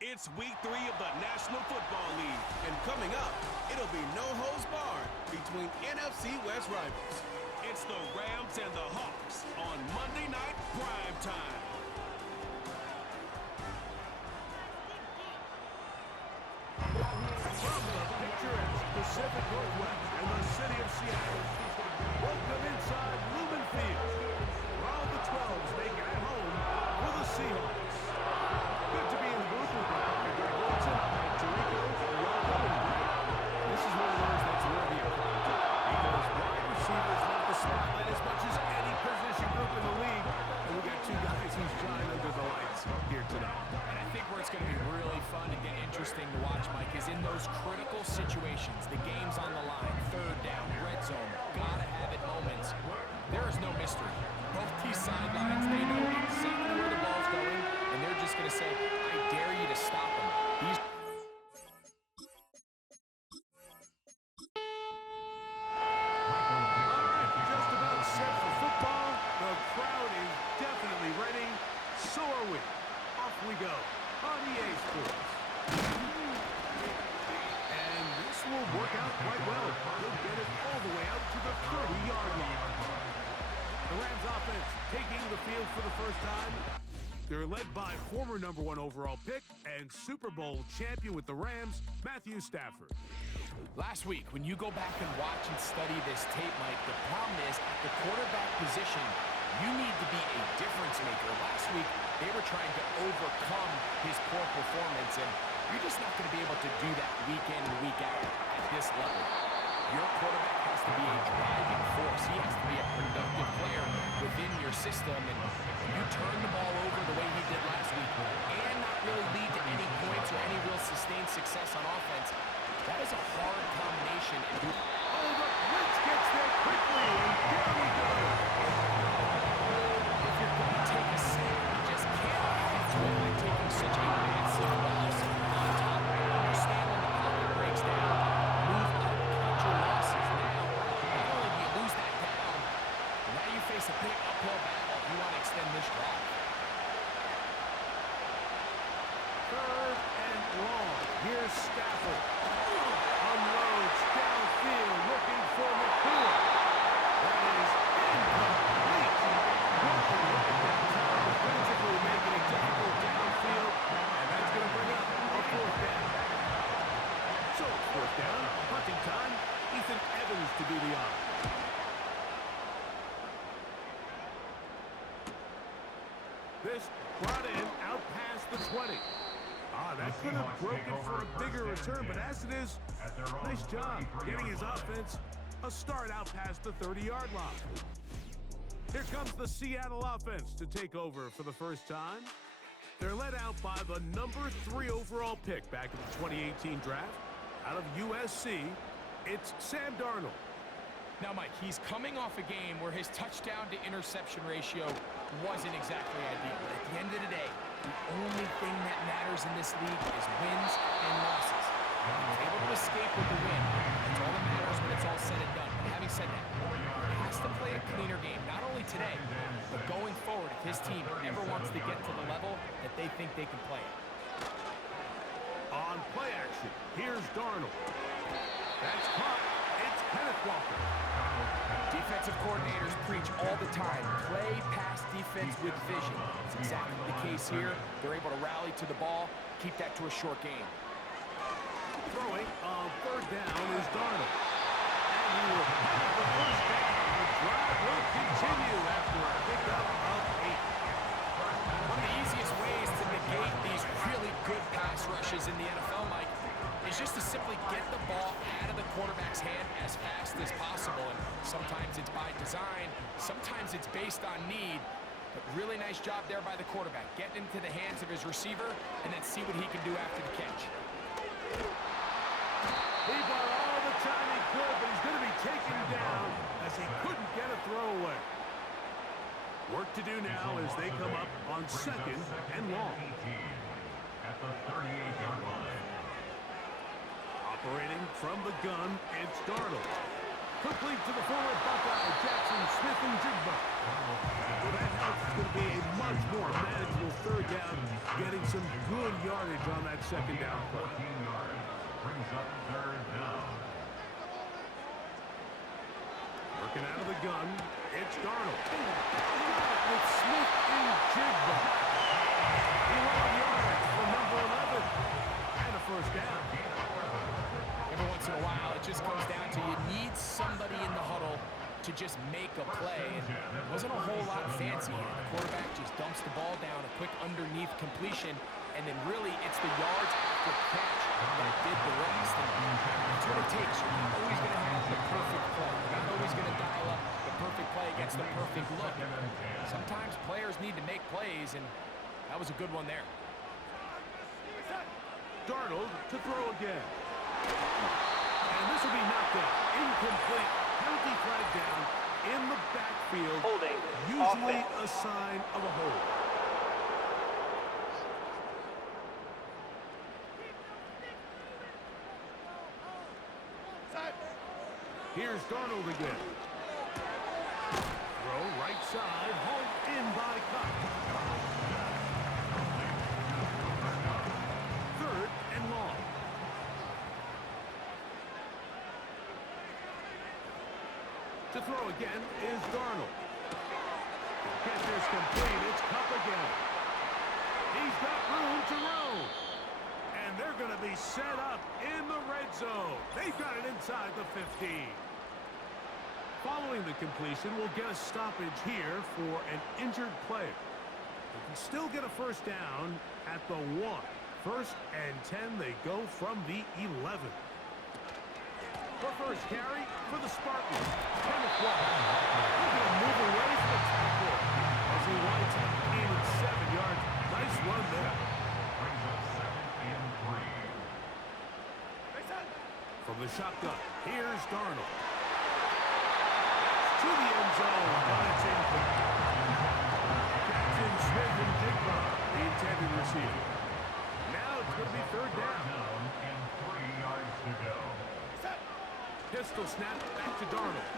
It's week 3 of the National Football League. And coming up, it'll be no holds barred between NFC West rivals. It's the Rams and the Hawks on Monday Night Prime Time. From the picturesque Pacific Northwest and the city of Seattle, welcome inside Lumen Field, where all the 12s make it at home for the Seahawks. Good to be in the booth with Dr. Greg Wilson. I'm Jericho. Welcome and great. This is one of those that's worthy of content because wide receivers love the spotlight as much as any position group in the league. And we got two guys who shine under the lights here tonight. And I think where it's going to be really fun and get interesting to watch, Mike, is in those critical situations. The game's on the line, third down, red zone, gotta have it moments. There is no mystery. Both these sidelines, they know exactly where the ball's going, and they're just going to say, I dare you to stop him. Just about set for football. The crowd is definitely ready. So are we. Off we go on EA Sports. And this will work out quite well. He'll get it all the way out to the 30-yard line. The Rams offense taking the field for the first time. They're led by former #1 overall pick and Super Bowl champion with the Rams, Matthew Stafford. Last week, when you go back and watch and study this tape, Mike, the problem is at the quarterback position, you need to be a difference maker. Last week, they were trying to overcome his poor performance, and you're just not going to be able to do that week in and week out at this level. Your quarterback has to be a driving force. He has to be a productive player within your system, and you turn the ball over the way he did last week and not really lead to any points or any real sustained success on offense. That is a hard combination. Oh, the blitz gets there quickly, and there we go. If you're going to take a sack, you just can't add to it by taking such a massive loss on top of it. Understand when the pocket breaks down, move up, cut your losses now. Not only do you lose that down, but now you face a big uphill battle if you want to extend this drive. Third and long. Here's Stafford. Unloads downfield looking for McCool. That is incomplete. Walking right downtown defensively, making it difficult downfield. And that's going to bring up a fourth down. So it's fourth down. Punting time. Ethan Evans to do the honor. This brought in out past the 20. That could have broken for a bigger return, but as it is, nice job getting his offense a start out past the 30-yard line. Here comes the Seattle offense to take over for the first time. They're led out by the #3 overall pick back in the 2018 draft. Out of USC, it's Sam Darnold. Now, Mike, he's coming off a game where his touchdown-to-interception ratio wasn't exactly ideal. But at the end of the day, the only thing that matters in this league is wins and losses. He was able to escape with the win. That's all that matters when it's all said and done. But having said that, he has to play a cleaner game, not only today, but going forward if his team ever wants to get to the level that they think they can play at. On play action, here's Darnold. That's caught. It's Kenneth Walker. Defensive coordinators preach all the time, play pass defense with vision. It's exactly the case here. They're able to rally to the ball, keep that to a short game. Throwing on third down is Darnold. And he will have the first down. The drive will continue after a pickup of 8. One of the easiest ways to negate these really good pass rushes in the NFL, Mike, is just to simply get the ball out of the quarterback's hand as fast as possible. And sometimes it's by design, sometimes it's based on need. But really nice job there by the quarterback, getting into the hands of his receiver and then see what he can do after the catch. He bought all the time he could, but he's going to be taken down as he couldn't get a throwaway. Work to do now as they come up on second and long. At the 38-yard line. Operating from the gun, it's Darnold. Complete to the forward Buckeye, Jackson Smith and Jigba. Well, that helps. It's going to be a much more manageable third down, getting some good yardage on that second down play. 14 yards. Brings up third down. Working out of the gun, it's Darnold. With Smith and Jigba. 11 yards for number 11. And a first down. Every once in a while, it just comes down to you need somebody in the huddle to just make a play. And it wasn't a whole lot fancy. The quarterback just dumps the ball down, a quick underneath completion, and then really it's the yards after catch that did the rest. And that's what it takes. You're not always going to have the perfect play. You're not always going to dial up the perfect play against the perfect look. Sometimes players need to make plays, and that was a good one there. Darnold to throw again. And this will be knocked out. Incomplete. Penalty flag down in the backfield. Holding. Usually a sign of a hold. Here's Darnold again. Throw right side. Hauled in by Cox. Third and long. To throw again is Darnold. Get this complete. It's Cup again. He's got room to roam. And they're going to be set up in the red zone. They've got it inside the 15. Following the completion, we'll get a stoppage here for an injured player. They can still get a first down at the 1. First and 10, they go from the 11. For first carry for the Spartans, Kenneth Walker. He's going to move away from the tackle as he winds up gaining 7 yards. Nice run there. Brings up 2nd and 3. From the shotgun, here's Darnold. To the end zone, but it's incomplete. Jackson, Smith, and Jigba, the intended receiver. Now it's going to be third down. And 3 yards to go. Pistol snap back to Darnold.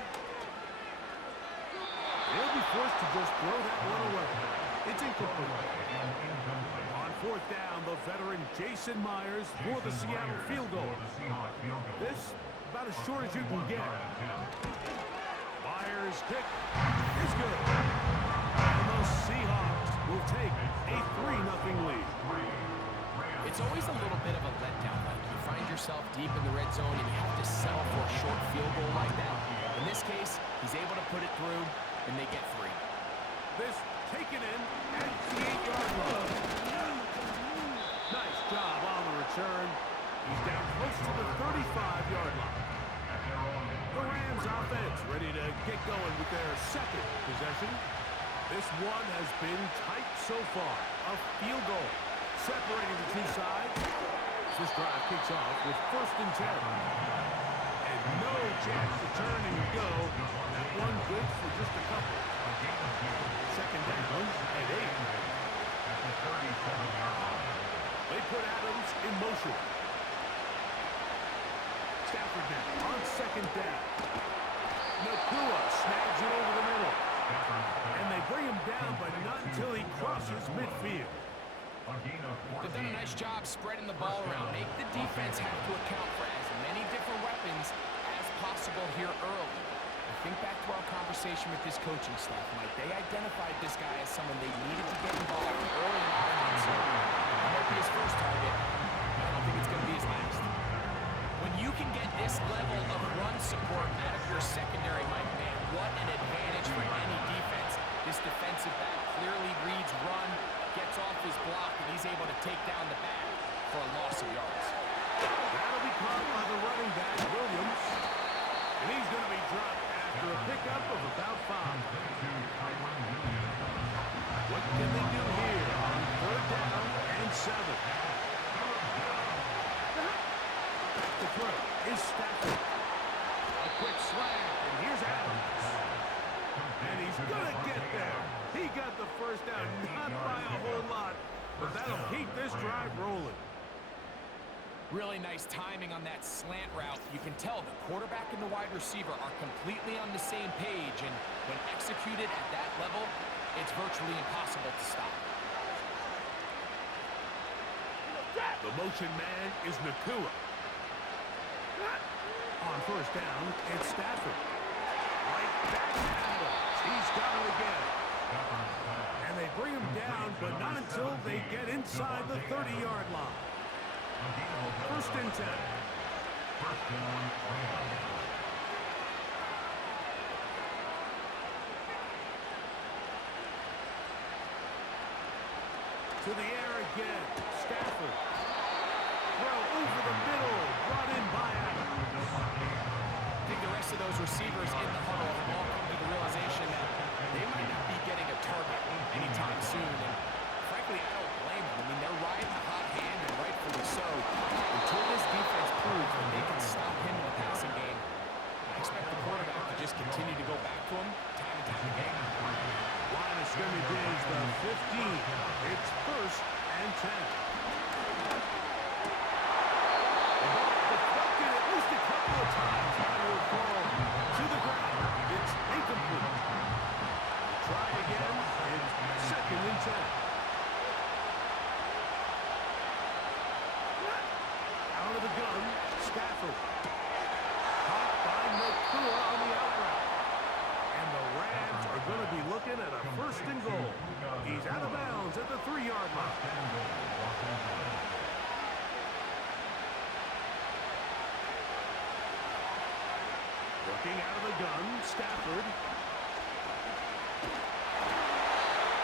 They'll be forced to just throw that one away. It's incomplete. On fourth down, the veteran Jason Myers for the Seattle field goal. This about as short as you can get. Myers' kick is good. And the Seahawks will take a 3-0 lead. It's always a little bit of a letdown. Like you find yourself deep in the red zone and you have to settle for a short field goal like that. In this case, he's able to put it through, and they get 3. This taken in at the 8-yard line. Nice job on the return. He's down close to the 35-yard line. The Rams offense ready to get going with their second possession. This one has been tight so far. A field goal separating the two sides. This drive kicks off with 1st and 10. And no chance to turn and go. That one good for just a couple. Second down and 8. They put Adams in motion. Stafford now on 2nd down. Nakua snags it over the middle. And they bring him down, but not until he crosses midfield. They've done a nice job spreading the ball around. Make the defense have to account for as many different weapons as possible here early. I think back to our conversation with this coaching staff, Mike. They identified this guy as someone they needed to get involved early in the offense. So that might be his first target. I don't think it's going to be his last. When you can get this level of run support out of your secondary, Mike, man, what an advantage for any defense. This defensive back clearly reads run, gets off his block, and he's able to take down the back for a loss of yards. That'll be caught by the running back, Williams. And he's going to be dropped after a pickup of about 5. What can they do here on 3rd down and 7? The throw is Stafford. A quick slant, and here's Adams. And he's going to get there. He got the first down, not by a whole lot, but that'll keep this drive rolling. Really nice timing on that slant route. You can tell the quarterback and the wide receiver are completely on the same page, and when executed at that level, it's virtually impossible to stop. The motion man is Nakua. On first down, it's Stafford. Right back to Adams. He's got it again. And they bring him down, but not until they get inside the 30-yard line. First and 10. First down, Rams. To the air again. Stafford. Throw over the middle. Brought in by Adams. I think the rest of those receivers in the huddle have all come to the realization that they might not be getting a target anytime soon. And frankly, I don't blame them. I mean, they're riding the hot hand, and rightfully so. Until this defense proves that they can stop him in the passing game, I expect the quarterback to just continue to go back to him time and time again. Line of scrimmage is the 15. It's first and 10. The ball deflected at least a couple of times. Now it will fall to the ground. It's incomplete. Try again. It's second and 10. Out of the gun, Stafford. Caught by Nakua on the out route. And the Rams are going to be looking at a first and goal. He's out of bounds at the 3-yard line. Looking out of the gun, Stafford.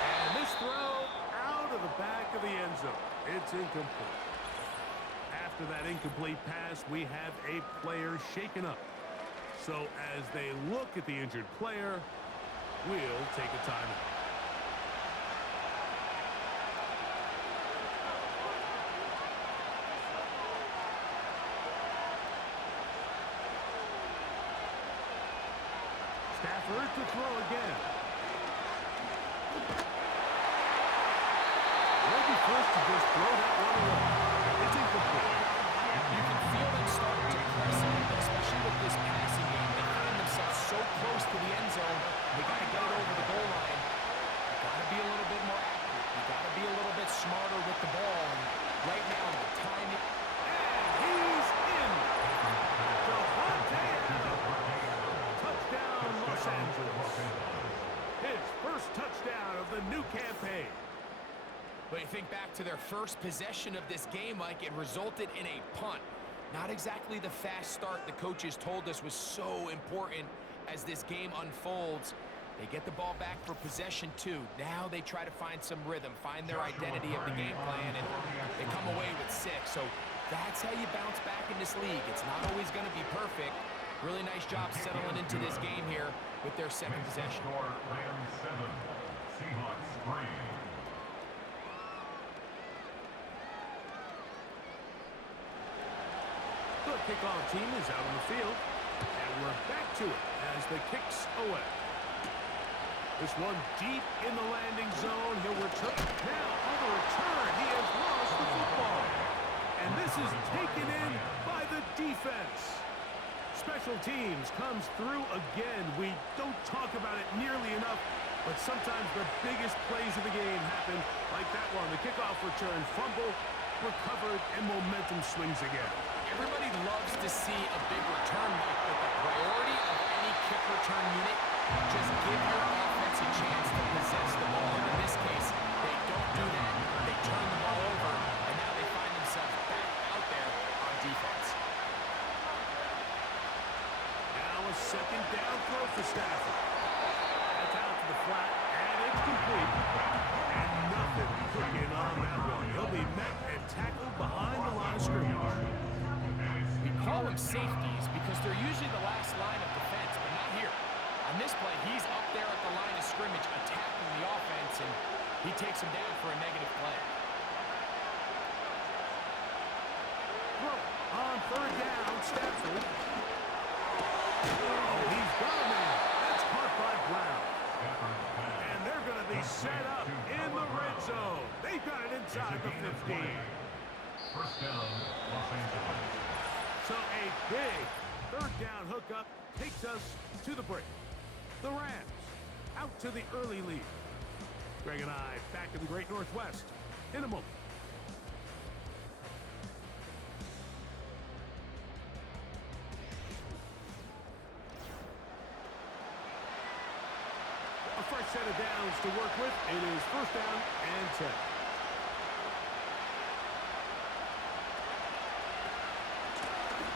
And this throw out of the back of the end zone. It's incomplete. After that incomplete pass, we have a player shaken up. So as they look at the injured player, we'll take a timeout. Stafford to throw again. They'll be forced to just throw that one away. It's incomplete. You can feel them starting to press him, especially with this passing game. They find themselves so close to the end zone, they got to get it over the goal line. You got to be a little bit more accurate. You got to be a little bit smarter with the ball. And right now, the timing. And he's in. Devontae Adams. Touchdown, Los Angeles. His first touchdown of the new campaign. But you think back to their first possession of this game, Mike, it resulted in a punt. Not exactly the fast start the coaches told us was so important as this game unfolds. They get the ball back for possession two. Now they try to find some rhythm, find their identity of the game plan, and they come away with 6. So that's how you bounce back in this league. It's not always going to be perfect. Really nice job settling into this game here with their second possession. Rams 7, Seahawks 3. The kickoff team is out on the field, and we're back to it as the kick's away. This one deep in the landing zone. He'll return. Now on the return, he has lost the football. And this is taken in by the defense. Special teams comes through again. We don't talk about it nearly enough, but sometimes the biggest plays of the game happen like that one. The kickoff return, fumble, recovered, and momentum swings again. Everybody loves to see a big return, Mike, but the priority of any kick return unit, just give your offense a chance to possess the ball. And in this case, they don't do that. They turn the ball over, and now they find themselves back out there on defense. Now a second down throw for Stafford. That's out to the flat, and it's complete. And nothing cooking on that one. He'll be met and tackled behind the line of scrimmage. We call them safeties because they're usually the last line of defense, but not here. On this play, he's up there at the line of scrimmage attacking the offense, and he takes him down for a negative play. Throw on third down, Stafford. Oh, he's got a man. That's caught by Brown. And they're going to be set up in the red zone. They've got it inside the 15. First down, Los Angeles. So a big third down hookup takes us to the break. The Rams out to the early lead. Greg and I back in the Great Northwest in a moment. A fresh set of downs to work with. It is first down and 10.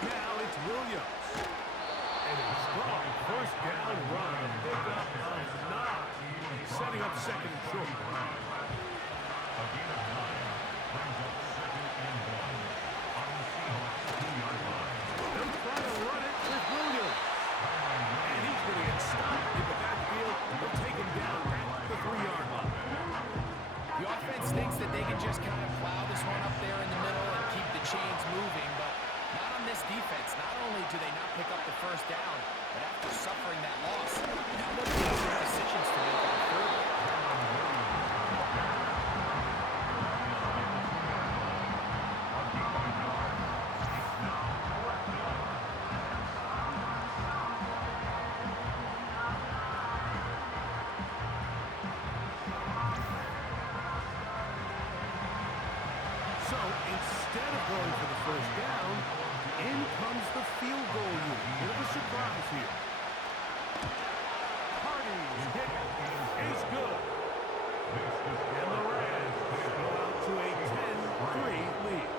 Now it's Williams. And a strong first down run. Pickup of 9. Setting up second and short. A gain of 9 brings up second and 1 on the Seahawks 2-yard line. They'll try to run it with Williams. And he's going to get stopped in the backfield. They'll take him down at the 3-yard line. The offense thinks that they can just kind of plow this one up there in the middle and keep the chains moving, but not on this defense. Not only do they not pick up the first down, but after suffering that loss, now they're making some decisions to make on third. So instead of going for the first down, in comes the field goal unit. Bit of a surprise here. Hardy's kick is good. And the Rams go out to a 10-3 lead.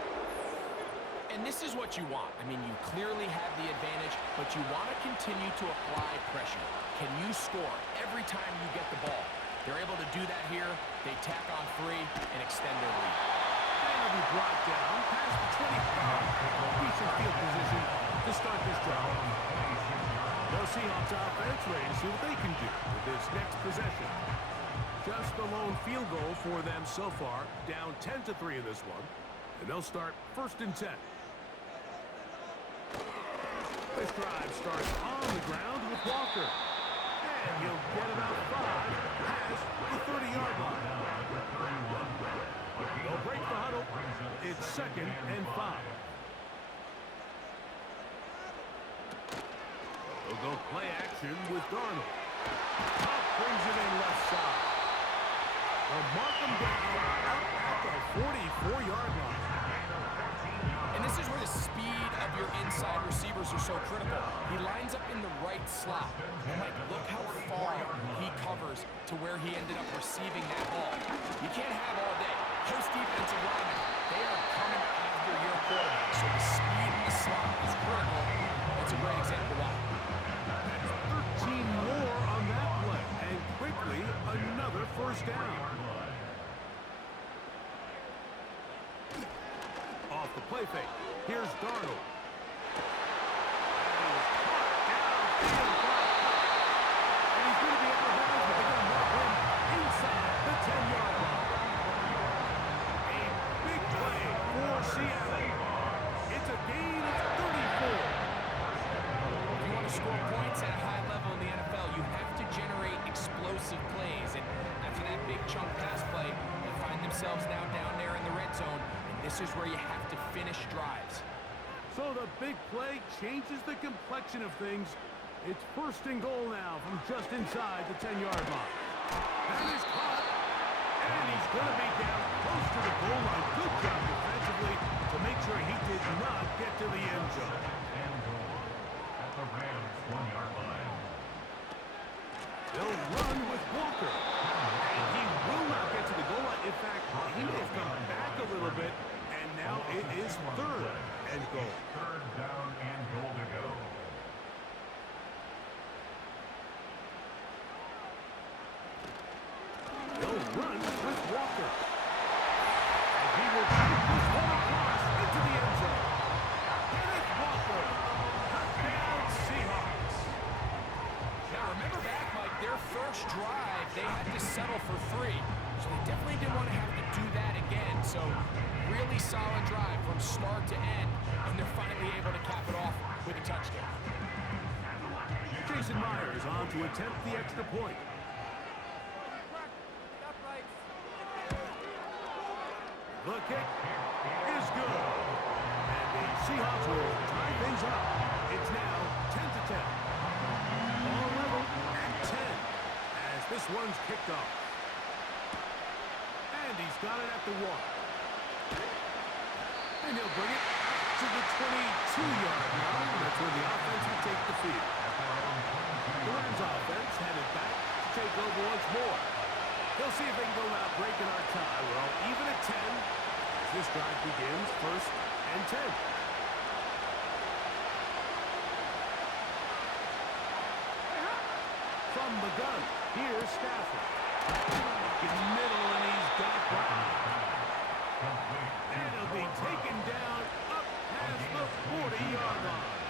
And this is what you want. I mean, you clearly have the advantage, but you want to continue to apply pressure. Can you score every time you get the ball? They're able to do that here. They tack on 3 and extend their lead. And he'll be brought down past the 25. Decent field position to start this drive. The Seahawks offense ready to see what they can do with this next possession. Just the lone field goal for them so far, down 10-3 in this one. And they'll start first and 10. This drive starts on the ground with Walker. And he'll get about 5 past the 30-yard line. They'll break the huddle. It's second and 5. They'll go play action with Darnold. Up brings it in left side. They'll mark him down up at the 44-yard line. And this is where the speed of your inside receivers are so critical. He lines up in the right slot. And look how far he covers to where he ended up receiving that ball. You can't have all day. Those defensive linemen, they are coming after your quarterback. So the speed in the slot is critical. That's a great example why. 13 more on that play. And quickly, another first down. Off the play fake. Here's Darnold. And he's caught downfield. And he's going to be out of bounds, but they're going to mark him inside the 10-yard line. A big play for Seattle. It's a gain of 34. If you want to score points at a high level in the NFL, you have to generate explosive plays. And after that big chunk pass play, they find themselves now down there in the red zone. And this is where you have to finish drives. So the big play changes the complexion of things. It's first and goal now from just inside the 10-yard line. That is caught. And he's going to be down close to the goal line. Good job defensively to make sure he did not get to the end zone. And goal at the Rams 1-yard line. They'll run with Walker. And he will not get to the goal line. In fact, he may have come back a little bit. And now it is third and goal. Third down and goal to go. They'll run with Walker. And he will shoot this one across into the end zone. Kenneth Walker. Touchdown Seahawks. Now remember back, Mike, their first drive, they had to settle for 3. So they definitely didn't want to have to do that again. So really solid drive from start to end. And they're finally able to cap it off with a touchdown. Jason Myers on to attempt the extra point. The kick is good. And the Seahawks will tie things up. It's now 10-10. Ball level at 10 as this one's kicked off. And he's got it at the 1. And he'll bring it to the 22-yard line. That's where the offense will take the field. The Rams offense headed back to take over once more. They'll see if they can go out breaking our tie. Well, even at 10, as this drive begins, 1st and 10. From the gun, here's Stafford. In the middle, and he's got Brown. And he'll be taken down up past the 40-yard line.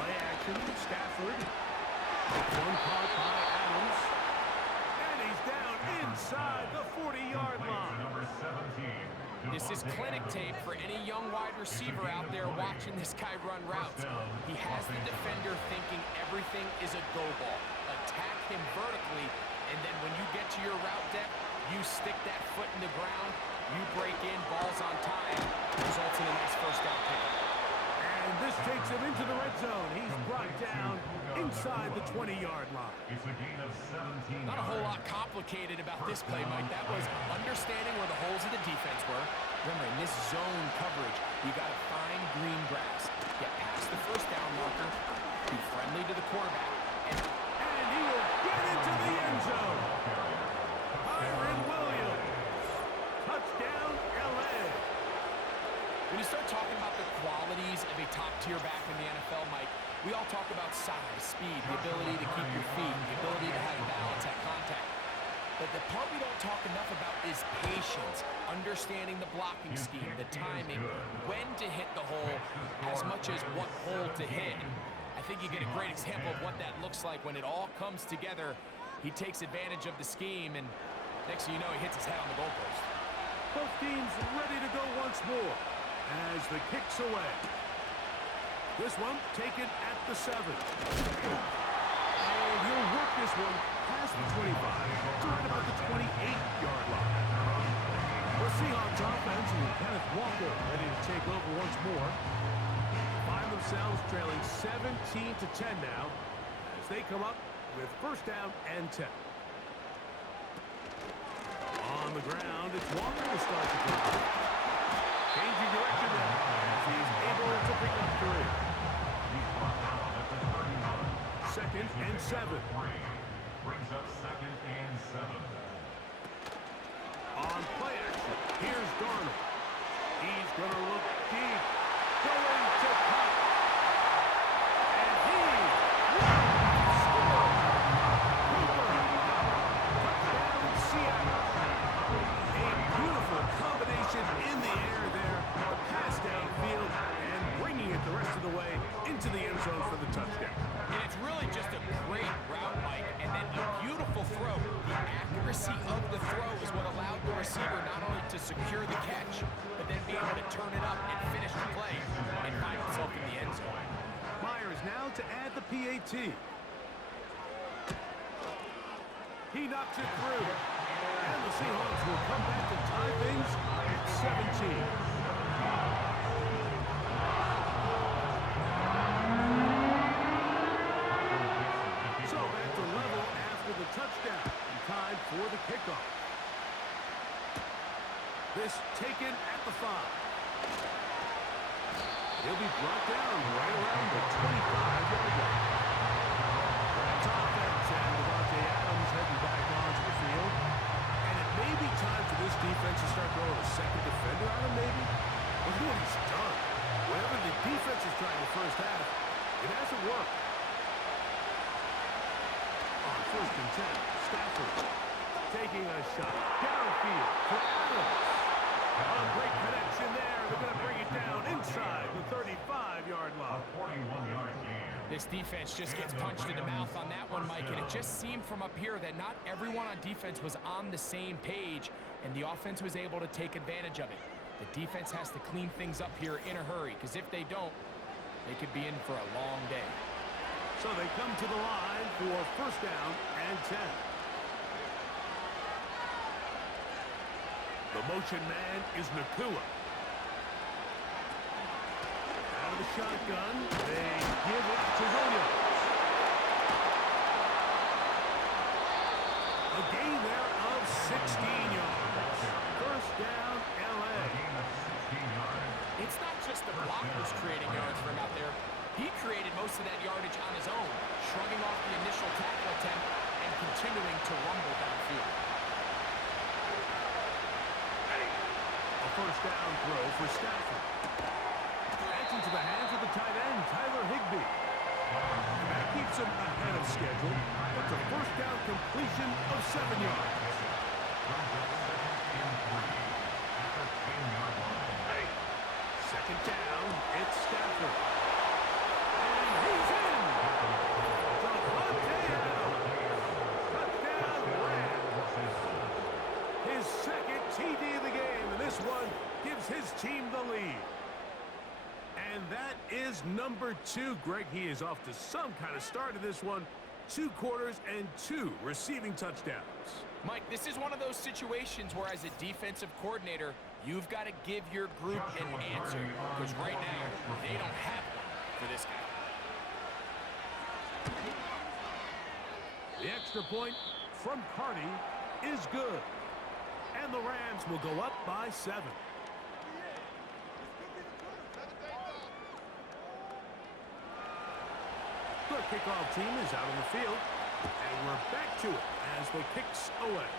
Play action, Stafford. One caught by Adams. And he's down inside the 40-yard line. This is clinic tape for any young wide receiver out there watching this guy run routes. He has the defender thinking everything is a go ball. Attack him vertically, and then when you get to your route depth, you stick that foot in the ground, you break in, balls on time, results in a nice first down pickup. And this takes him into the red zone. He's brought down inside the 20-yard line. It's a gain of 17. Not a whole lot complicated about this play, Mike. That was understanding where the holes of the defense were. Remember, in this zone coverage, you got to find green grass, get past the first down marker, be friendly to the quarterback, and he will get into the end zone. Byron Williams. Touchdown, L.A. When you start talking about the qualities of a top-tier back in the NFL, Mike, we all talk about size, speed, the ability to keep your feet, the ability to have balance at contact. But the part we don't talk enough about is patience, understanding the blocking scheme, the timing, when to hit the hole, as much as what hole to hit. I think you get a great example of what that looks like when it all comes together. He takes advantage of the scheme, and next thing you know, he hits his head on the goalpost. Both teams ready to go once more as the kick's away. This one taken at the 7. And he'll work this one past the 25 to right about the 28-yard line. The Seahawks offense and Kenneth Walker ready to take over once more. Find themselves trailing 17-10 now as they come up with first down and 10. On the ground, it's Walker to start the drive. Changing direction now as he's able to pick up 3. 2nd and 7. Brings up 2nd and 7. On play action, here's Darnold. He's going to look deep. Going to cut. And he will score. Touchdown, Seattle. A beautiful combination in the air there. A pass downfield and bringing it the rest of the way into the end zone for the touchdown. And it's really just a great route, Mike, and then a beautiful throw. The accuracy of the throw is what allowed the receiver not only to secure the catch, but then be able to turn it up and finish the play and find himself in the end zone. Myers now to add the PAT. He knocks it through. And the Seahawks will come back to tie things at 17. Touchdown in time for the kickoff. This taken at the 5. He'll be brought down right around the 25-yard line. Rams offense and Devontae Adams heading back onto the field. And it may be time for this defense to start throwing a second defender on him, maybe. Look at what he's done. Whatever the defense is trying the first half, it hasn't worked. 1st and 10, Stafford taking a shot downfield for Adams. A great connection there. They're going to bring it down inside the 35-yard line. 41-yard gain. This defense just gets punched in the mouth on that one, Mike, and it just seemed from up here that not everyone on defense was on the same page, and the offense was able to take advantage of it. The defense has to clean things up here in a hurry, because if they don't, they could be in for a long day. So they come to the line for first down and 10. The The motion man is Nakua. Out of the shotgun, they give it to Williams. A gain there of 16 yards. First down, L.A. It's not just the blockers creating yards for him out there. He created most of that yardage on his own, shrugging off the initial tackle attempt and continuing to rumble downfield. A first down throw for Stafford. That's into the hands of the tight end, Tyler Higbee. That keeps him ahead of schedule. That's a first down completion of 7 yards. Second down, it's Stafford. And he's in! Touchdown, Rams. His second TD of the game, and this one gives his team the lead. And that is number 2. Greg, he is off to some kind of start in this one. 2 quarters and 2 receiving touchdowns. Mike, this is one of those situations where as a defensive coordinator, you've got to give your group an answer. Because right now, they don't have one for this guy. The extra point from Carney is good. And the Rams will go up by 7. The kickoff team is out on the field, and we're back to it as the kicks away.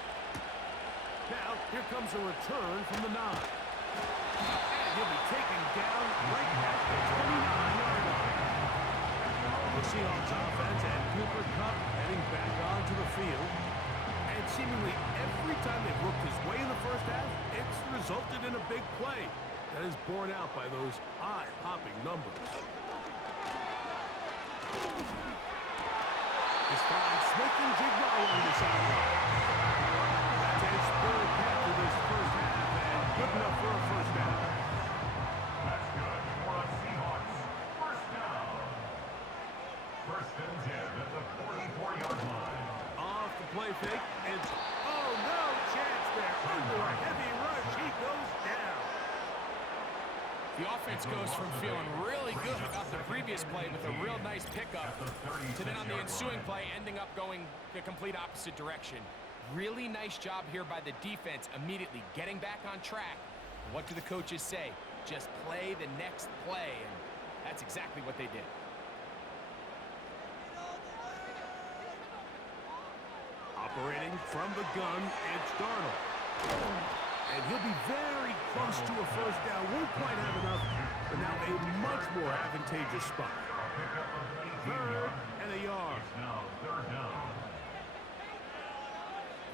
Now, here comes a return from the 9. And he'll be taken down right at the 29-yard line. The Seahawks offense and Cooper Kupp heading back onto the field. And seemingly every time they've worked his way in the first half, it's resulted in a big play that is borne out by those eye-popping numbers. It's fine. Smith and Jigba along the sideline. That's his 3rd catch of this first half, and good enough for a first down. That's good for a Seahawks first down. First and 10 at the 44-yard line. Off the play fake. It's, oh, no chance there. Under a heavy rush, he goes down. The offense goes from feeling really good about the previous play with a real nice pickup to then on the ensuing play ending up going the complete opposite direction. Really nice job here by the defense immediately getting back on track. What do the coaches say? Just play the next play, and that's exactly what they did. Operating from the gun, it's Darnold. And he'll be very close to a first down. Won't quite have enough, but now a much more advantageous spot. 3rd and a yard. Now 3rd down.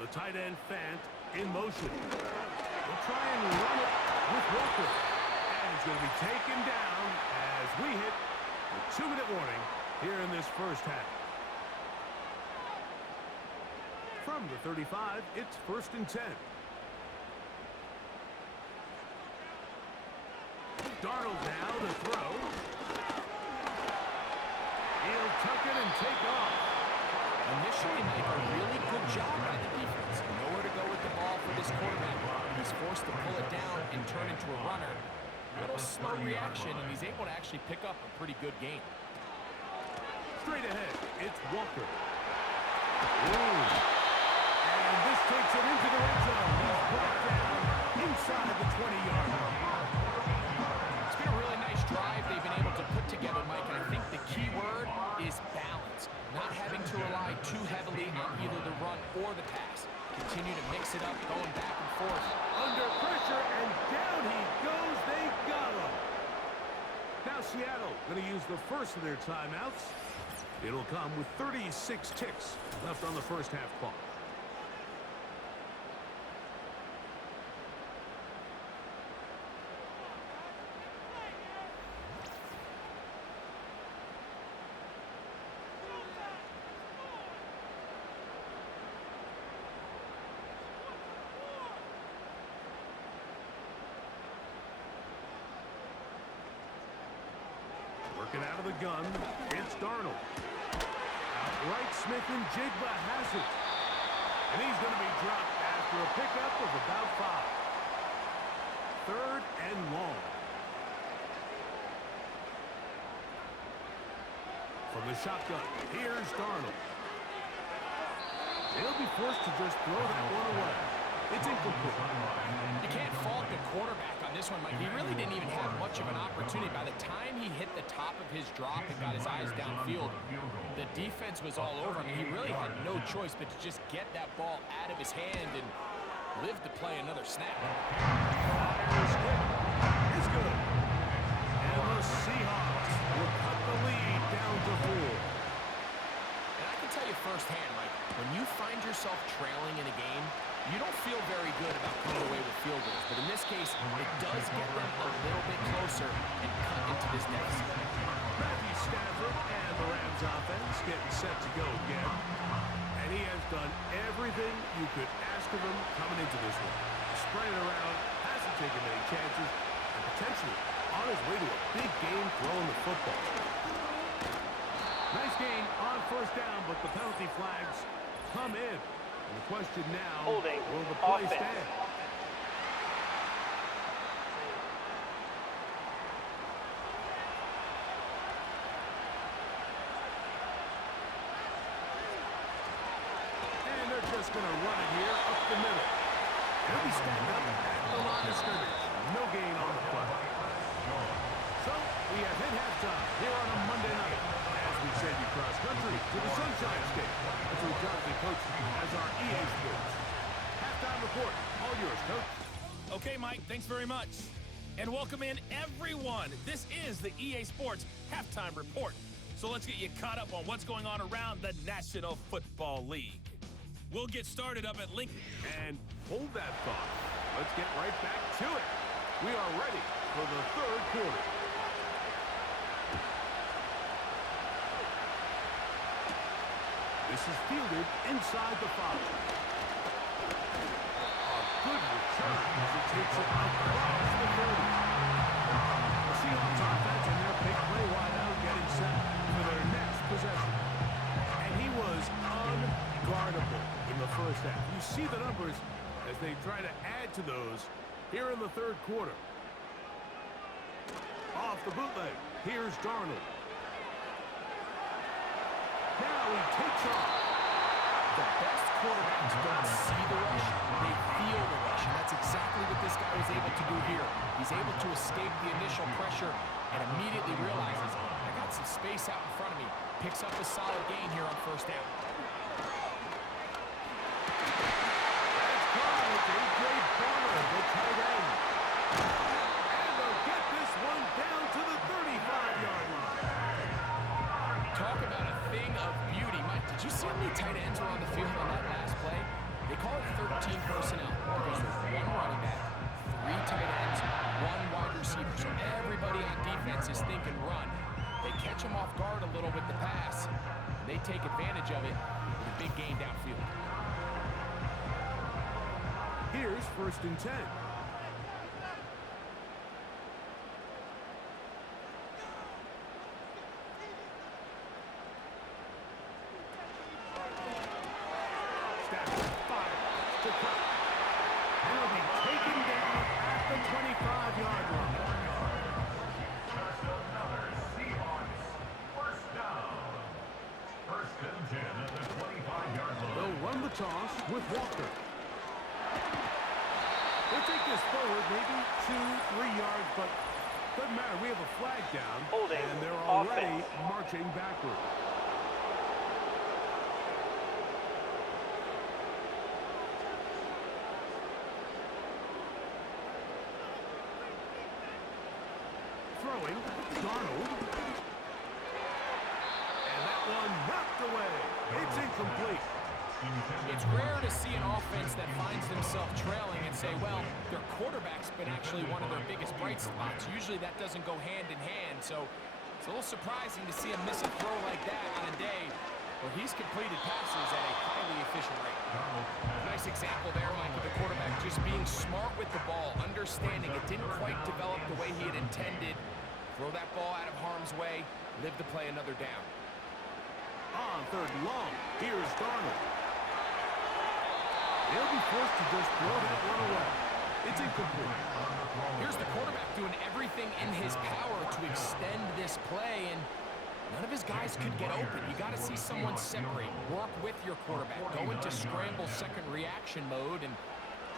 The tight end Fant in motion. He'll try and run it with Walker. And he's going to be taken down as we hit the 2-minute warning here in this first half. From the 35, it's 1st and 10. Darnold now to throw. He'll tuck it and take off. Initially, Mike, a really good job by the defense. Nowhere to go with the ball for this quarterback. He's forced to pull it down and turn into a runner. A little slow reaction, and he's able to actually pick up a pretty good game. Straight ahead, it's Walker. Ooh. And this takes it into the red zone. He's brought down inside the 20-yard line. It's been a really nice drive they've been able to put together, Mike, and I think the key word is balance. Not having to rely too heavily on either the run or the pass. Continue to mix it up, going back and forth. Under pressure, and down he goes. They got him. Now Seattle going to use the first of their timeouts. It'll come with 36 ticks left on the first half clock. Working out of the gun, it's Darnold. Outright Smith and Jigba has it. And he's going to be dropped after a pickup of about 5. third and long. From the shotgun, here's Darnold. They'll be forced to just throw that one away. It's incomplete. You can't fault the quarterback on this one, Mike. He really didn't even have much of an opportunity. By the time he hit the top of his drop and got his eyes downfield, the defense was all over him. He really had no choice but to just get that ball out of his hand and live to play another snap. It's good. And the Seahawks will cut the lead down to 4. And I can tell you firsthand, Mike, when you find yourself trailing in a game, you don't feel very good about coming away with field goals. But in this case, it does get them a little bit closer and cut into this deficit. Matthew Stafford and the Rams offense getting set to go again. And he has done everything you could ask of him coming into this one. Spraying around, hasn't taken many chances, and potentially on his way to a big game throwing the football. Nice gain on first down, but the penalty flags come in. And the question now, holding will the play offense. stand? And they're just going to run it here up the middle. He'll be standing up at the line of scrimmage. No gain on the play. So we have hit halftime here on a Monday night as we send you cross country to the Sunshine State. That's where Jonathan coaches as our EA Sports. Halftime report. All yours, Coach. Okay, Mike, thanks very much. And welcome in, everyone. This is the EA Sports Halftime Report. So let's get you caught up on what's going on around the National Football League. We'll get started up at Lincoln. And hold that thought. Let's get right back to it. We are ready for the third quarter. This is fielded inside the 5. A good return as it takes it across the 30. The Seahawks offense and their big play wide out getting set for their next possession. And he was unguardable in the first half. You see the numbers as they try to add to those here in the third quarter. Off the bootleg, here's Darnold. Now he takes off. The best quarterbacks don't see the rush, they feel the rush. And that's exactly what this guy was able to do here. He's able to escape the initial pressure and immediately realizes, I got some space out in front of me. Picks up a solid gain here on first down. That's caught. It's A.J. Barner, the tight end. And they'll get this one down to the 35-yard line. Talk about a thing of beauty. Mike, did you see how many tight ends were on the field on that last play? They call it 13 personnel because there's one running back, 3 tight ends, 1 wide receiver. So everybody on defense is thinking run. They catch them off guard a little with the pass. They take advantage of it with a big gain downfield. Here's 1st and 10. Stafford fires to cut. And he'll be taken down at the 25-yard line. Just another Seahawks first down. 1st and 10 at the 25-yard line. They'll run the toss with Walker. They'll take this forward maybe 2-3 yards, but doesn't matter. We have a flag down, Holding and they're already offense. marching backward. Throwing, Darnold. And that one knocked away. It's incomplete. It's rare to see an offense that finds themselves trailing and say, well, their quarterback's been actually one of their biggest bright spots. Usually that doesn't go hand in hand, so it's a little surprising to see him miss a throw like that on a day where he's completed passes at a highly efficient rate. Nice example there, Mike, of the quarterback just being smart with the ball, understanding it didn't quite develop the way he had intended. Throw that ball out of harm's way, live to play another down. On 3rd and long, here's Darnold. They'll be forced to just throw that one away. It's incomplete. Here's the quarterback doing everything in his power to extend this play, and none of his guys could get open. You got to see someone separate, work with your quarterback, go into scramble second reaction mode, and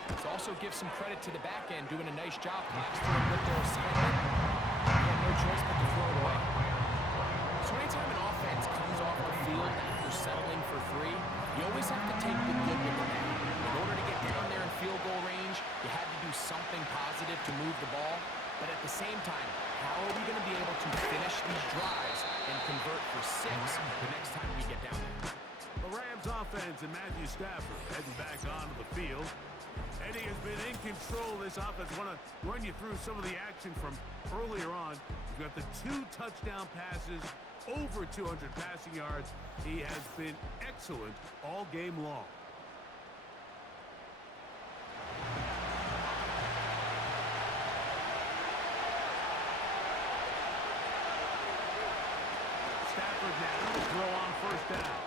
let's also give some credit to the back end doing a nice job plastering with their assignment. They had no choice but to throw it away. So anytime an offense comes off the field after settling for three, you always have to take the good with the bad. In order to get down there in field goal range, you had to do something positive to move the ball. But at the same time, how are we going to be able to finish these drives and convert for 6 the next time we get down there? The Rams offense and Matthew Stafford heading back onto the field. Eddie has been in control of this offense. I want to run you through some of the action from earlier on. You've got the 2 touchdown passes, over 200 passing yards. He has been excellent all game long. Stafford now to throw on first down.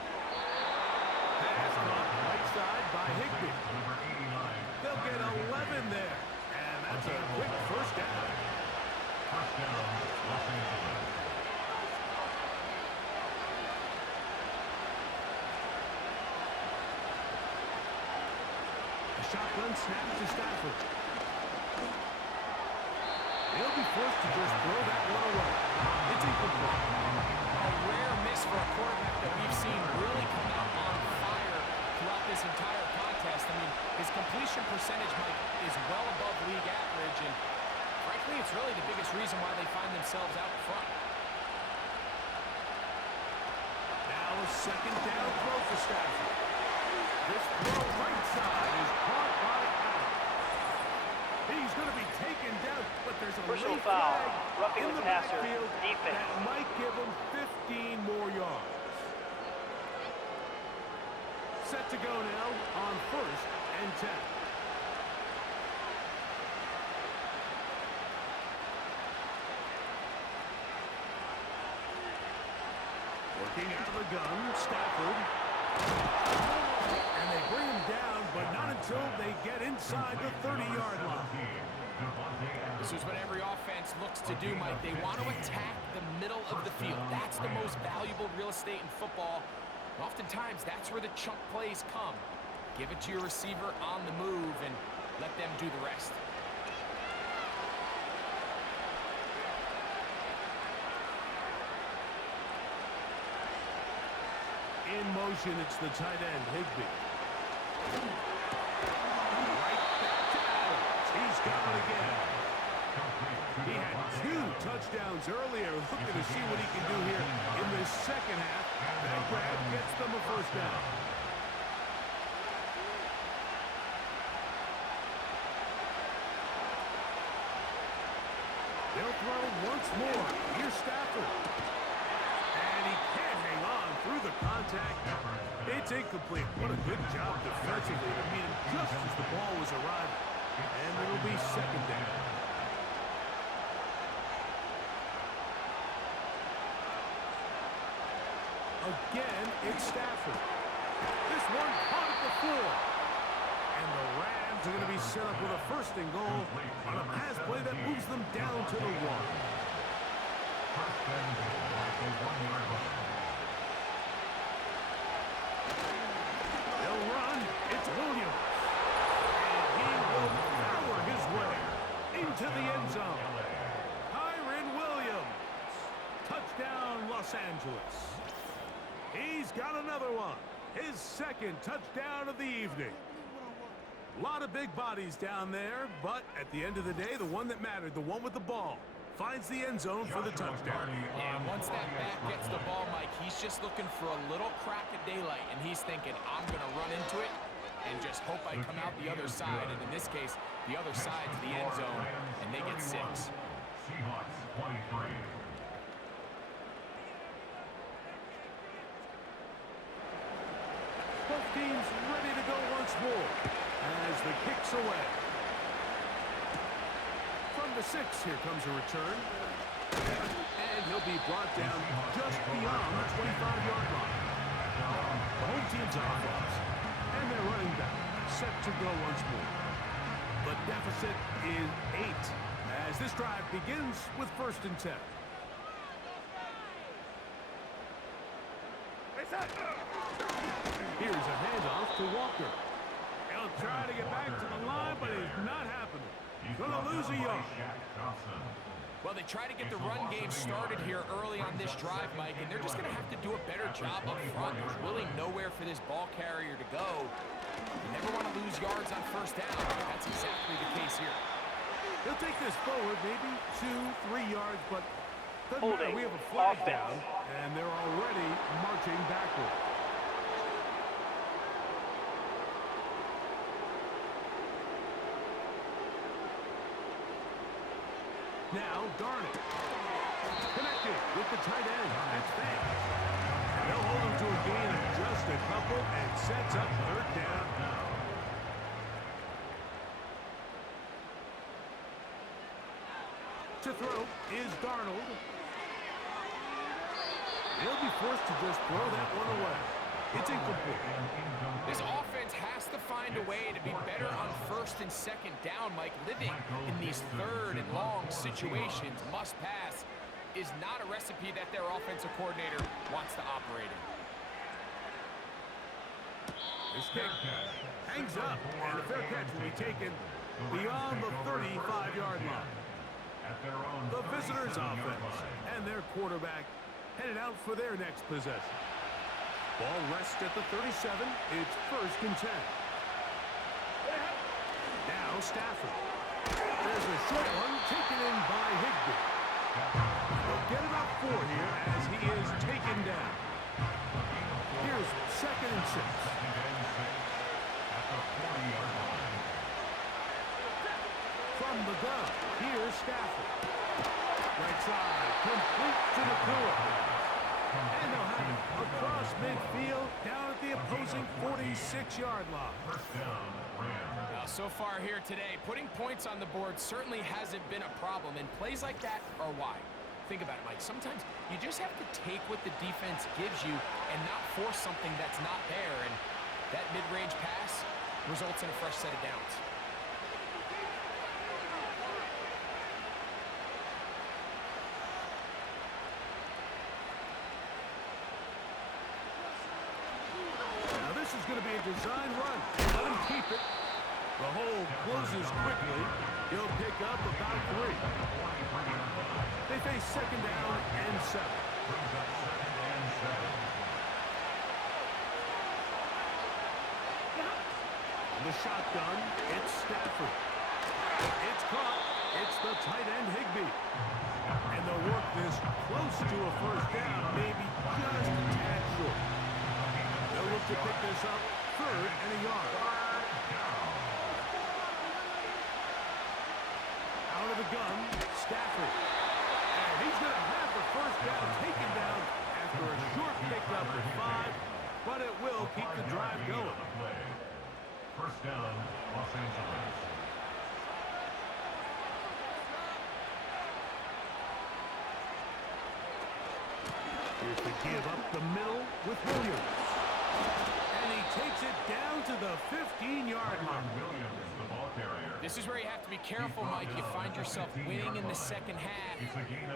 Pass caught right side by Higbee. They'll get 11 there. And that's a quick first down. First down, Los Angeles. A shotgun snap to Stafford. He'll be forced to just throw that one away. It's incomplete. A rare miss for a quarterback that we've seen really come out on fire throughout this entire contest. I mean, his completion percentage, Mike, is well above league average, and frankly, it's really the biggest reason why they find themselves out front. Now a second down throw for Stafford. This throw right side is caught by Allen. He's going to be taken down, but there's a Personal late foul, flag roughing in the the passer, backfield defense. that might give him 15 more yards. Set to go now on first and 10. Working out of the gun, Stafford. And they bring him down, but not until they get inside the 30-yard line. This is what every offense looks to do, Mike. They want to attack the middle of the field. That's the most valuable real estate in football. And oftentimes, that's where the chunk plays come. Give it to your receiver on the move and let them do the rest. In motion, it's the tight end, Higbee. Right back to Adams. He's got it again. He had 2 touchdowns earlier. Looking to see what he can do here in the second half. That grab gets them a first down. They'll throw once more. Here's Stafford. And he can't hang on through the contact. It's incomplete. What a good job defensively to meet him just as the ball was arriving. And it'll be second down. Again, it's Stafford. This one caught at the 4. And the Rams are going to be set up with a first and goal on a pass play that moves them down to the 1. First and goal at the 1-yard line. They'll run. It's Williams. And he will power his way into the end zone. Kyren Williams. Touchdown, Los Angeles. He's got another one. His second touchdown of the evening. A lot of big bodies down there, but at the end of the day, the one that mattered, the one with the ball, finds the end zone for the touchdown. And once that back gets the ball, Mike, he's just looking for a little crack of daylight, and he's thinking, I'm going to run into it and just hope I come out the other side. And in this case, the other side's the end zone, and they get 6. Seahawks 23. Both teams ready to go once more as the kick's away. From the 6, here comes a return. And he'll be brought down just beyond the 25-yard line. The home team's offense and their running back set to go once more. The Deficit is 8 as this drive begins with 1st and 10. Here's a handoff to Walker. He'll try to get back to the line, but it's not happening. He's going to lose a yard. Well, they try to get the run game started here early on this drive, Mike, and they're just going to have to do a better job up front. There's really nowhere for this ball carrier to go. You never want to lose yards on 1st down. That's exactly the case here. He'll take this forward, maybe 2-3 yards, but doesn't matter. We have a flag down, and they're already marching backward. Now, Darnold. Connected with the tight end. That's fast. And they'll hold him to a gain of just a couple and sets up 3rd down. To throw is Darnold. He'll be forced to just throw that one away. It's incomplete. This offense has to find a way to be better on 1st and 2nd down, Mike. Living in these 3rd and long situations, must pass, is not a recipe that their offensive coordinator wants to operate in. This kick hangs up, and the fair catch will be taken beyond the 35-yard line. The visitors' offense and their quarterback headed out for their next possession. Ball rests at the 37. It's 1st and 10. Now Stafford. There's a short one taken in by Higbee. They'll get about 4 here as he is taken down. Here's 2nd and 6. From the gun, here's Stafford. Right side, complete to the core. And they'll have it across midfield down at the opposing 46-yard line. Now, so far here today, putting points on the board certainly hasn't been a problem, and plays like that are why. Think about it, Mike. Sometimes you just have to take what the defense gives you and not force something that's not there, and that mid-range pass results in a fresh set of downs. This is going to be a design run. Let him keep it. The hole closes quickly. He'll pick up about 3. They face 2nd down and 7. The shotgun, it's Stafford. It's caught. It's the tight end Higbee. And they'll work this close to a 1st down, maybe just a tad short. They'll look to pick this up 3rd and a yard. Out of the gun, Stafford. And he's going to have the 1st down taken down after a short pickup of 5, but it will keep the drive going. 1st down, Los Angeles. Here's the give up the middle with Williams. And he takes it down to the 15-yard line. Williams, the ball carrier. This is where you have to be careful, Mike. You find yourself winning in the 2nd half.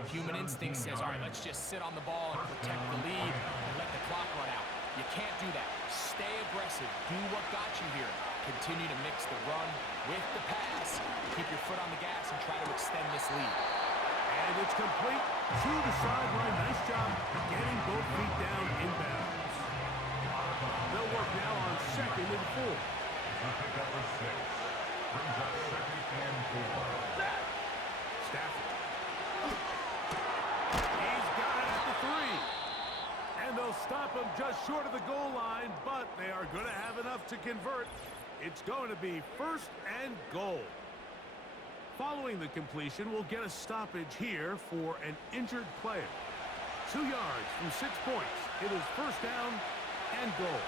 Human instinct says, all right, let's just sit on the ball and protect the lead and let the clock run out. You can't do that. Stay aggressive. Do what got you here. Continue to mix the run with the pass. Keep your foot on the gas and try to extend this lead. And it's complete to the sideline. Nice job getting both feet down inbounds. They'll work now on 2nd and 4. Pickup of 6. Brings up 2nd and 4. Stafford. He's got it at the 3. And they'll stop him just short of the goal line, but they are going to have enough to convert. It's going to be 1st and goal. Following the completion, we'll get a stoppage here for an injured player. 2 yards from 6 points. It is 1st down and goal.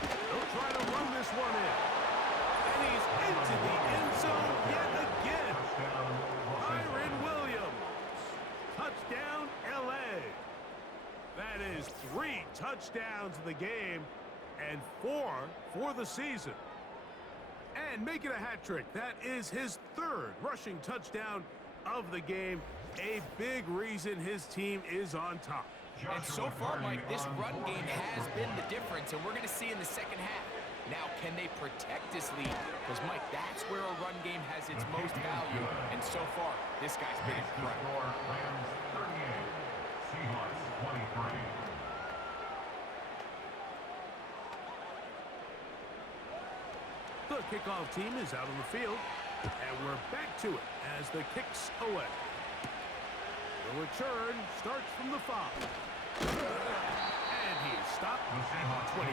They'll try to run this one in. And he's into the end zone yet again. Kyren Williams. Touchdown, L.A. That is 3 touchdowns in the game and 4 for the season. And making a hat trick. That is his third rushing touchdown of the game. A big reason his team is on top. And so far, Mike, this run game has been the difference, and we're going to see in the second half. Now, can they protect this lead? Because, Mike, that's where a run game has its most value. And so far, this guy's been incredible. Rams 38, Seahawks 23. The kickoff team is out on the field, and we're back to it as the kicks away. The return starts from the 5. And he is stopped at 25.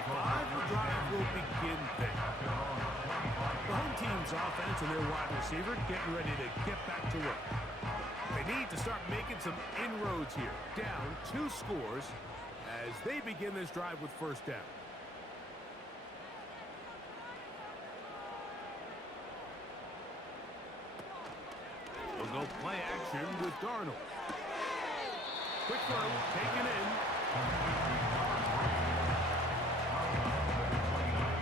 The drive will begin there. The home team's offense and their wide receiver getting ready to get back to work. They need to start making some inroads here. Down 2 scores as they begin this drive with first down. We'll go play action with Darnold. Quick throw, taken in.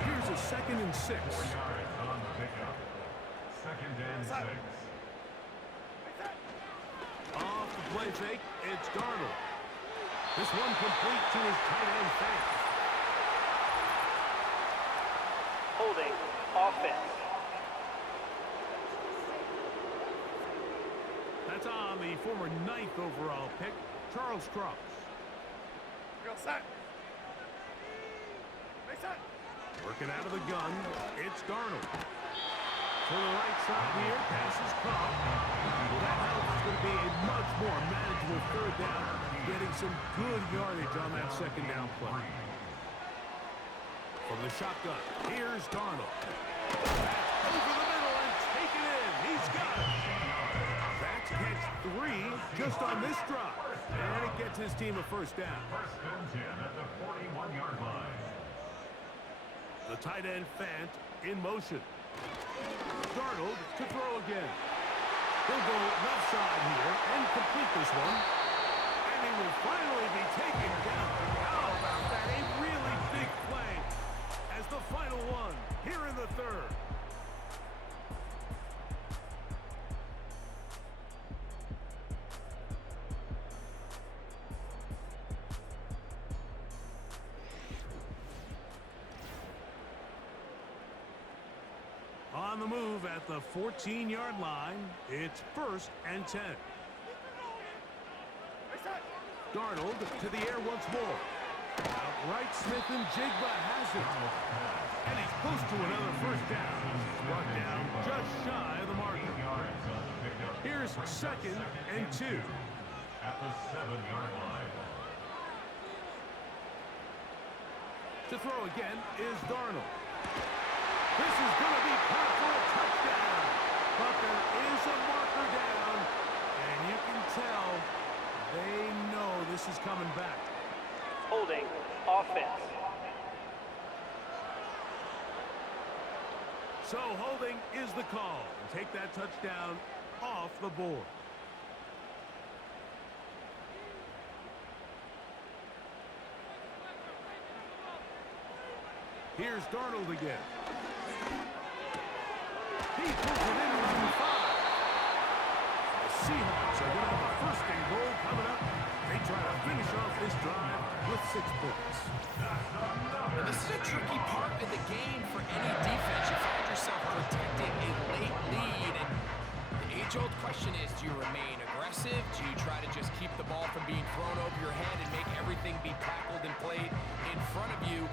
Here's a 2nd and 6. 4 yards on the pickup. 2nd and 6. Off the play fake, it's Darnold. This one complete to his tight end fake. Holding offense. That's on the former 9th overall pick, Charles Cross. Working out of the gun, it's Darnold. To the right side here, passes caught. Well, that helps. It's going to be a much more manageable 3rd down, getting some good yardage on that 2nd down play. From the shotgun, here's Darnold. Back over the middle and take it in. He's got it. That's catch 3 just on this drive. And it gets his team a first down. 1st and 10 at the 41-yard line. The tight end Fant in motion. Darnold to throw again. He'll go left side here and complete this one. And he will finally be taken down. How about that? A really big play as the final one here in the 3rd. On the move at the 14-yard line, it's 1st and 10. Darnold to the air once more. Outright, Smith and Jigba has it. And he's close to another first down. He's brought down just shy of the marker. 8 yards on the pickup. Here's 2nd and 2. At the 7-yard line. To throw again is Darnold. This is going to be caught for a touchdown. But there is a marker down, and you can tell they know this is coming back. Holding offense. So holding is the call. Take that touchdown off the board. Here's Darnold again. He pulls it in around the 5. The Seahawks are going to have a 1st and goal coming up. They try to finish off this drive with 6 points. And this is a tricky part of the game for any defense. You find yourself protecting a late lead. And the age-old question is, do you remain aggressive? Do you try to just keep the ball from being thrown over your head and make everything be tackled and played in front of you?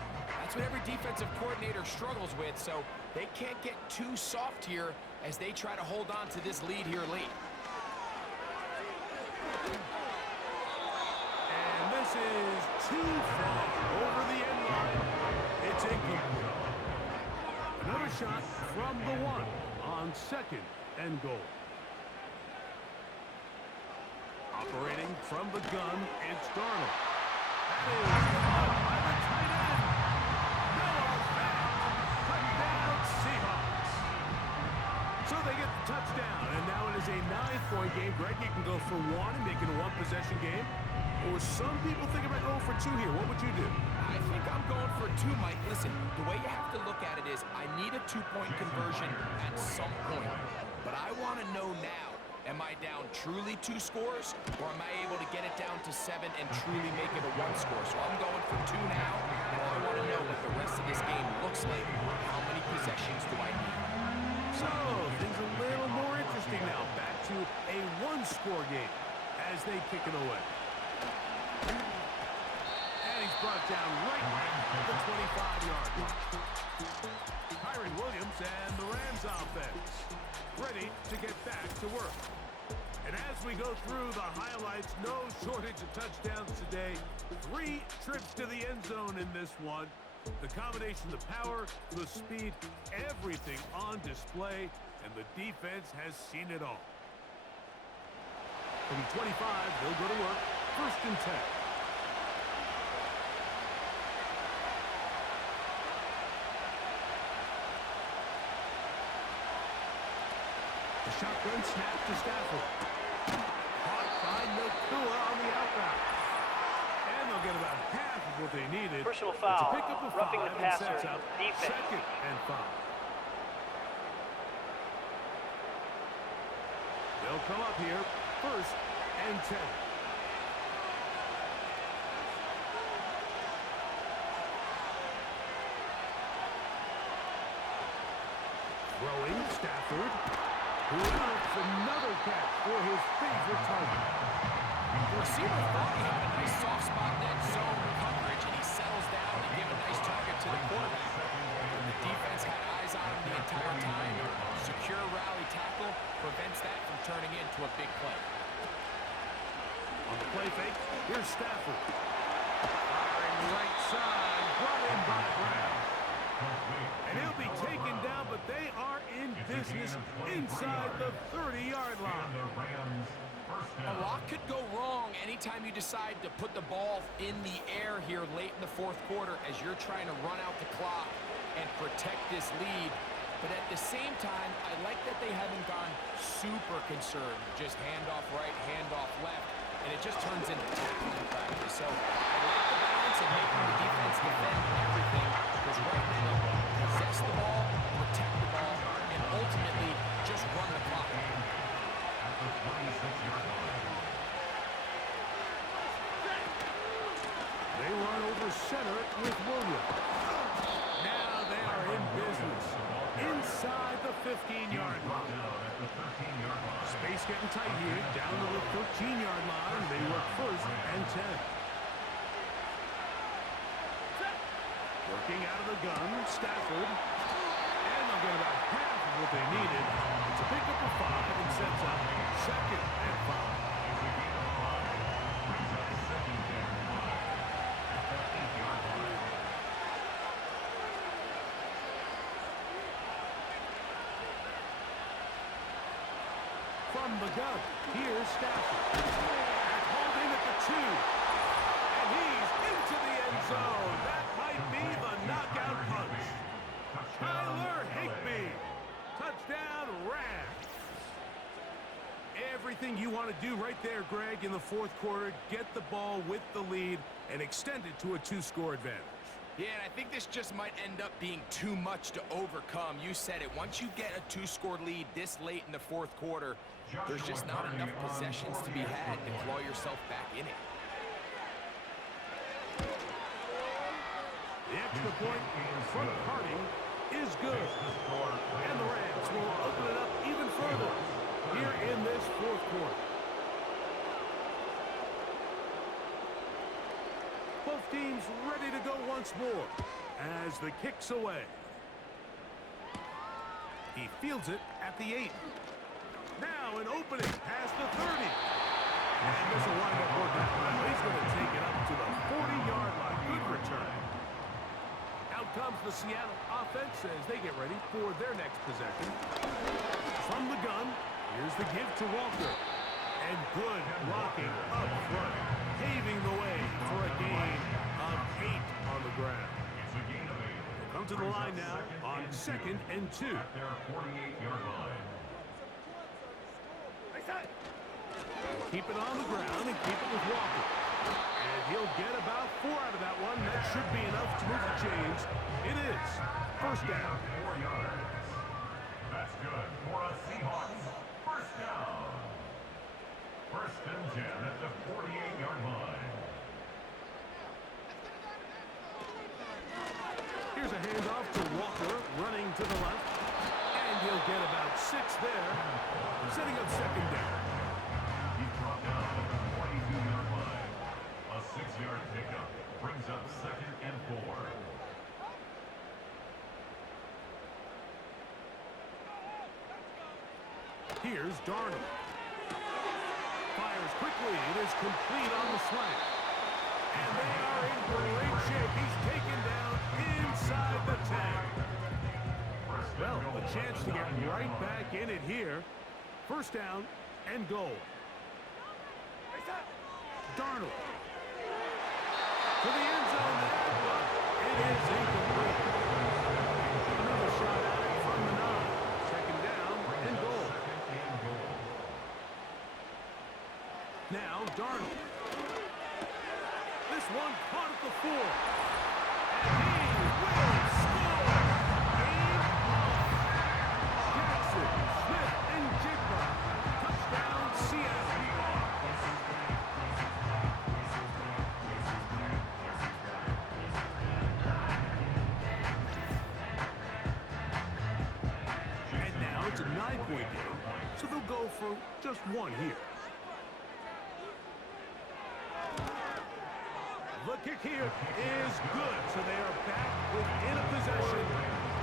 That's what every defensive coordinator struggles with, so they can't get too soft here as they try to hold on to this lead here late. And this is too far over the end line. It's incomplete. Another shot from the 1 on 2nd and goal. Operating from the gun, it's Darnold. That is caught by the tight end. Touchdown Seahawks. So they get the touchdown, and now it is a 9-point game. Greg, you can go for 1 and make it a 1-possession game. Or some people think about going for 2 here. What would you do? I think I'm going for 2, Mike. Listen, the way you have to look at it is I need a 2-point conversion at some point. But I want to know now, am I down truly 2 scores, or am I able to get it down to 7 and truly make it a 1 score? So I'm going for 2 now, and I want to know what the rest of this game looks like. How many possessions do I need? So, things a little more interesting now. Back to a 1-score game as they kick it away. And he's brought down right at the 25-yard line. Kyron Williams and the Rams offense ready to get back to work. And as we go through the highlights, no shortage of touchdowns today. 3 trips to the end zone in this one. The combination, the power, the speed, everything on display, and the defense has seen it all. From 25, they'll go to work. 1st and 10. The shotgun snap to Stafford. Caught by Nakua on the out route. And they'll get about half of what they needed. Personal It's foul, a pickup of roughing 5 the and passer, sets up defense. 2nd and 5. They'll come up here, 1st and 10. Throwing Stafford, who mounts another catch for his favorite target. The receiver thought he had a nice soft spot net zone coverage, and he settles down to give a nice target to the quarterback. The defense had eyes on him the entire time. Secure rally tackle prevents that from turning into a big play. On the play fake, here's Stafford. Firing right side, brought in by Brown. And he'll be taken down, but they are in business inside the 30-yard line. A lot could go wrong anytime you decide to put the ball in the air here late in the 4th quarter as you're trying to run out the clock and protect this lead. But at the same time, I like that they haven't gone super conservative. Just handoff right, handoff left, and it just turns into tackling practice. So I like the balance of making the defense defend everything, because right now, possess the ball, protect the ball, and ultimately just run the clock out. They run over center with Williams. Now they are in business inside the 15-yard line. Space getting tight here, down to the 13-yard line. They work 1st and 10. Working out of the gun, Stafford. And they'll get about half of what they needed. It's a pickup of 5 and sets up 2nd and 5. From the gun, here's Stafford. Holding at the 2. And he's into the end zone. That might be the knockout punch. Tyler Higbee. Touchdown, Rams. Everything you want to do right there, Greg, in the 4th quarter. Get the ball with the lead and extend it to a 2-score advantage. Yeah, and I think this just might end up being too much to overcome. You said it. Once you get a 2-score lead this late in the 4th quarter, there's just not enough possessions to be had to claw yourself back in it. The extra point from Harding is good. And the Rams will open it up even further here in this 4th quarter. Both teams ready to go once more as the kick's away. He fields it at the 8. Now an opening past the 30. And this will wind up working out well. He's going to take it up to the 40-yard line. Good return. Out comes the Seattle offense as they get ready for their next possession. From the gun, here's the give to Walker. And good blocking up front, paving the way for a gain of 8 on the ground. They'll come to the line now on 2nd and 2. At their 48-yard line. Keep it on the ground and keep it with Walker. And he'll get about 4 out of that one. That should be enough to move the chains. It is. First down. 4 yards. That's good for a Seahawks first down. First and 10 at the 48-yard line. Here's a handoff to Walker, running to the left. And he'll get about 6 there, setting up second down. He's brought down at the 42-yard line. A 6-yard pickup brings up second and 4. Here's Darnold. Fires quickly. It is complete on the slant. And they are in great shape. He's taken down inside the 10. Well, a chance to get right back in it here. First down and goal. Darnold. To the end zone there, but it is incomplete. Another shot at it from the 9. Second down and goal. Now Darnold. This one caught at the 4. And he will score. Game off. Jackson, Smith, and Jigba. Touchdown, Seattle. And now it's a 9-point game, so they'll go for just 1 here. The kick here is good, so they are back within a possession.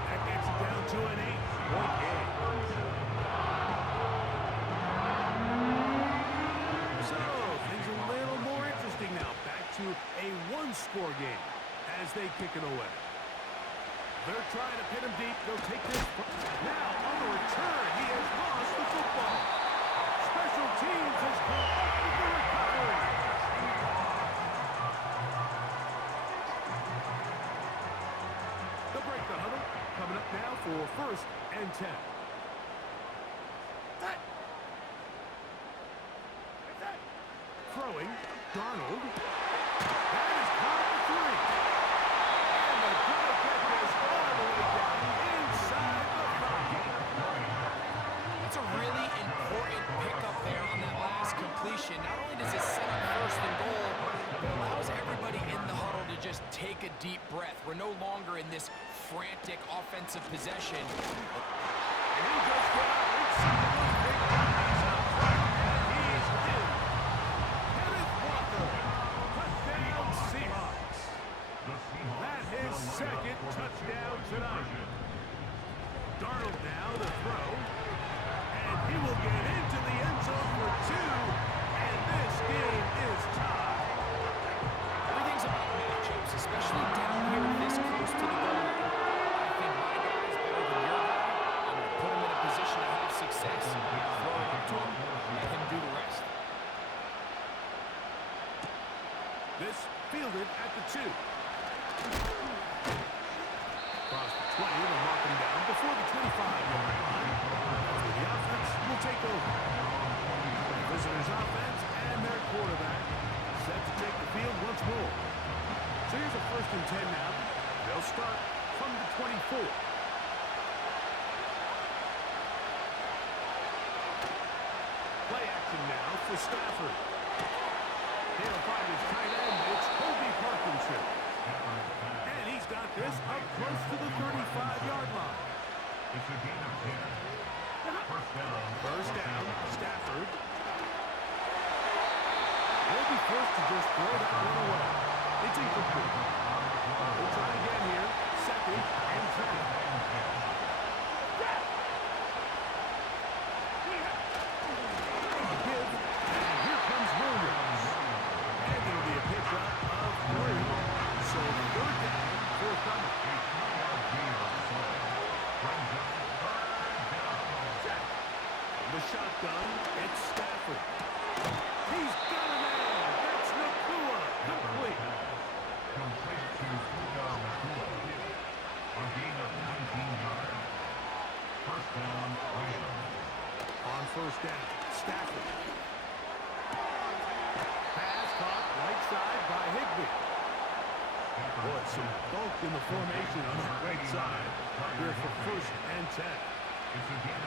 That gets it down to an 8-point game. So, things a little more interesting now. Back to a 1-score game as they kick it away. They're trying to pin him deep. They'll take this. Now, on the return, he has lost the football. Special teams has come up with the recovery. They'll break the huddle. Coming up now for first and 10. Throwing, Darnold. That is caught at the 3. And they're going to get this all the way down inside the 5. It's a really important pickup there on that last completion. Not only does it set up first and goal, but it allows everybody in the huddle to just take a deep breath. We're no longer in this frantic offensive possession. And he just got out inside those big bodies up front, and he's in. Kenneth Walker, touchdown Seahawks. That his second touchdown tonight. Darnold now to throw, and he will get into the end zone for 2, and this game is tied. Everything's about matchups, especially down here this close to the goal. I think my guy is better than your guy. I'm going to put him in a position to have success, throw it up to him, let him do the rest. This fielded at the 2. Across the 20, they'll mark him down before the 25-yard line. That's where the offense will take over. The visitors' offense and their quarterback set to take the field once more. So here's a first and 10 now. They'll start from the 24. Play action now for Stafford. He'll find his tight end. It's Kobe Parkinson. And he's got this up close to the 35-yard line. It's a gain of 10. First down, Stafford. He'll be forced to just throw that one away. It's incomplete. We'll try again here. Second and 10. Give, and here comes Williams. And it'll be a pickup of 3. So third down, forthcoming. The shotgun, it's Stafford. He's got a man. That's Nakua. Complete. Complete to Nakua. A gain of 19 yards. First down, Rams. On first down, Stafford. Pass caught right side by Higbee. Boy, some bulk in the formation on the right side. Here for 1st and 10. It's again